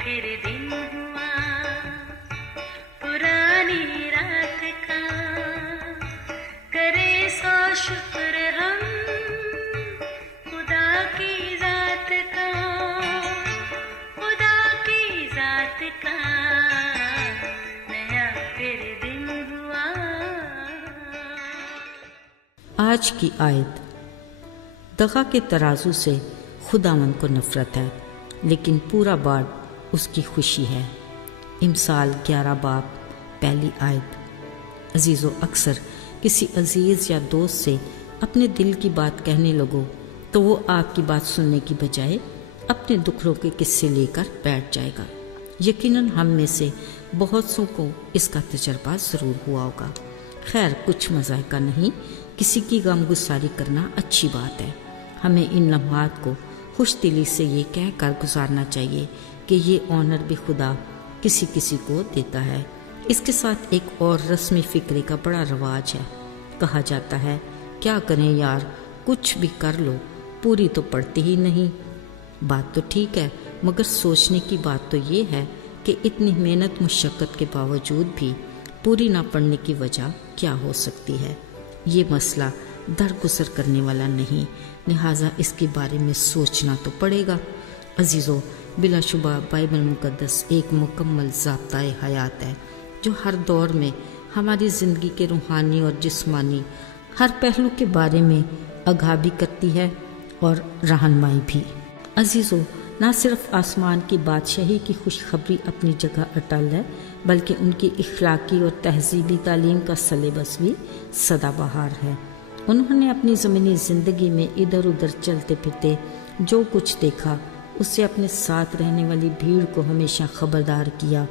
फिर दिन हुआ पुरानी रात का, करे सो शुक्र हम खुदा की जात का, खुदा की जात का, नया फिर दिन हुआ। आज की आयत, दगा के तराजू से खुदावंद को नफरत है लेकिन पूरा बाड़ उसकी खुशी है। इमसाल 11 बाब पहली आयत। अजीज़ो, अक्सर किसी अजीज़ या दोस्त से अपने दिल की बात कहने लगो तो वो आपकी बात सुनने की बजाय अपने दुखों के किस्से लेकर बैठ जाएगा। यकीनन हम में से बहुत सौ को इसका तजर्बा ज़रूर हुआ होगा। खैर, कुछ मज़ाक़ नहीं, किसी की गमगुसारी करना अच्छी बात है। हमें इन लम्हात को खुश दिली से ये कह कर गुजारना चाहिए कि ये ऑनर भी खुदा किसी किसी को देता है। इसके साथ एक और रस्मी फ़िक्रे का बड़ा रवाज है। कहा जाता है, क्या करें यार, कुछ भी कर लो, पूरी तो पड़ती ही नहीं। बात तो ठीक है, मगर सोचने की बात तो ये है कि इतनी मेहनत मुशक्क़त के बावजूद भी पूरी ना पड़ने की वजह क्या हो सकती है। ये मसला दरगुजर करने वाला नहीं, लिहाजा इसके बारे में सोचना तो पड़ेगा। अजीज़ों, बिलाशुबा बाइबल मुक़द्दस एक मुकम्मल ज़ाब्ता-ए हयात है जो हर दौर में हमारी ज़िंदगी के रूहानी और जिस्मानी हर पहलू के बारे में आगाह भी करती है और रहनुमाई भी। अजीज़ों, न सिर्फ आसमान की बादशाही की खुशखबरी अपनी जगह अटल है, बल्कि उनकी इखलाकी और तहजीबी तालीम का सलेबस भी सदाबहार है। उन्होंने अपनी ज़मीनी ज़िंदगी में इधर उधर चलते फिरते जो कुछ देखा, उससे अपने साथ रहने वाली भीड़ को हमेशा खबरदार किया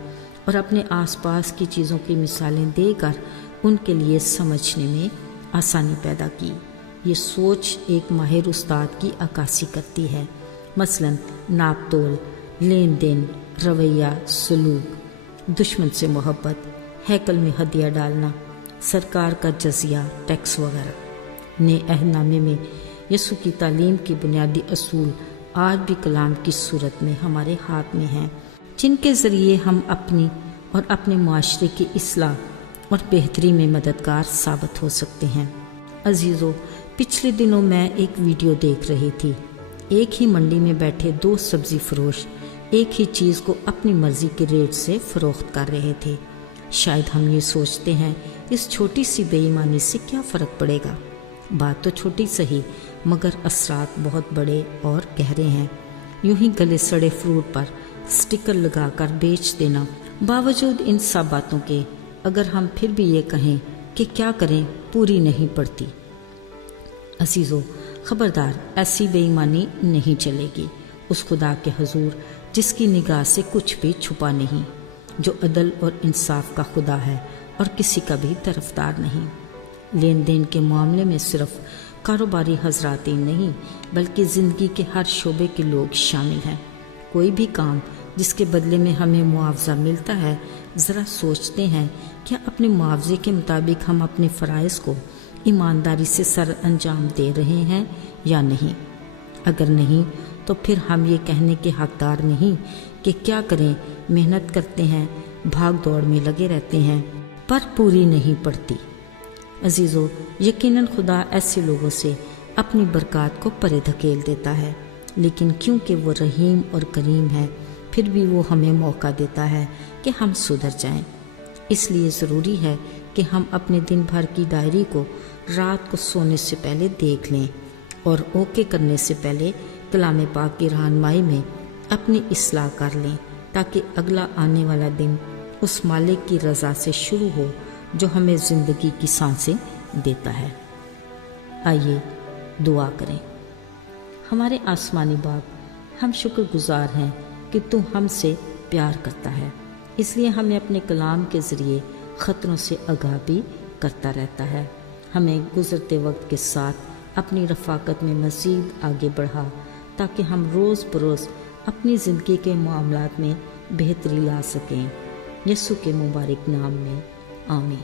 और अपने आसपास की चीज़ों की मिसालें देकर उनके लिए समझने में आसानी पैदा की। ये सोच एक माहिर उस्ताद की अक्कासी करती है। मसलन नाप तोल, लेन देन, रवैया, सलूक, दुश्मन से मोहब्बत, हैकल में हदिया डालना, सरकार का जजिया, टैक्स वगैरह। नए अहदनामे में यसु की तालीम की बुनियादी असूल आज भी कलाम की सूरत में हमारे हाथ में हैं, जिनके ज़रिए हम अपनी और अपने माशरे की इस्लाह और बेहतरी में मददगार साबित हो सकते हैं। अजीज़ों, पिछले दिनों मैं एक वीडियो देख रही थी। एक ही मंडी में बैठे दो सब्ज़ी फरोश एक ही चीज़ को अपनी मर्ज़ी के रेट से फ़रोख्त कर रहे थे। शायद हम ये सोचते हैं, इस छोटी सी बेईमानी से क्या फ़र्क पड़ेगा। बात तो छोटी सही, मगर असरात बहुत बड़े और गहरे हैं। यूं ही गले सड़े फ्रूट पर स्टिकर लगाकर बेच देना। बावजूद इन सब बातों के अगर हम फिर भी ये कहें कि क्या करें, पूरी नहीं पड़ती। अजीज़ों, खबरदार, ऐसी बेईमानी नहीं चलेगी। उस खुदा के हुजूर जिसकी निगाह से कुछ भी छुपा नहीं, जो अदल और इंसाफ का खुदा है और किसी का भी तरफदार नहीं। लेन देन के मामले में सिर्फ कारोबारी हजरात ही नहीं, बल्कि ज़िंदगी के हर शोबे के लोग शामिल हैं। कोई भी काम जिसके बदले में हमें मुआवजा मिलता है, ज़रा सोचते हैं क्या अपने मुआवजे के मुताबिक हम अपने फ़राइज़ को ईमानदारी से सर अंजाम दे रहे हैं या नहीं। अगर नहीं, तो फिर हम ये कहने के हकदार नहीं कि क्या करें, मेहनत करते हैं, भाग दौड़ में लगे रहते हैं, पर पूरी नहीं पड़ती। अजीज़ों, यकीनन खुदा ऐसे लोगों से अपनी बरकत को परे धकेल देता है, लेकिन क्योंकि वो रहीम और करीम है, फिर भी वो हमें मौका देता है कि हम सुधर जाएं। इसलिए ज़रूरी है कि हम अपने दिन भर की डायरी को रात को सोने से पहले देख लें और ओके करने से पहले कलाम पाक की रहनुमाई में अपनी इस्लाह कर लें, ताकि अगला आने वाला दिन उस मालिक की रज़ा से शुरू हो जो हमें ज़िंदगी की सांसें देता है। आइए दुआ करें। हमारे आसमानी बाप, हम शुक्रगुजार हैं कि तू हमसे प्यार करता है, इसलिए हमें अपने कलाम के ज़रिए ख़तरों से आगाह भी करता रहता है। हमें गुज़रते वक्त के साथ अपनी रफ़ाकत में मज़ीद आगे बढ़ा, ताकि हम रोज़ बरोज़ अपनी ज़िंदगी के मामलात में बेहतरी ला सकें। यसु के मुबारक नाम में आमीन।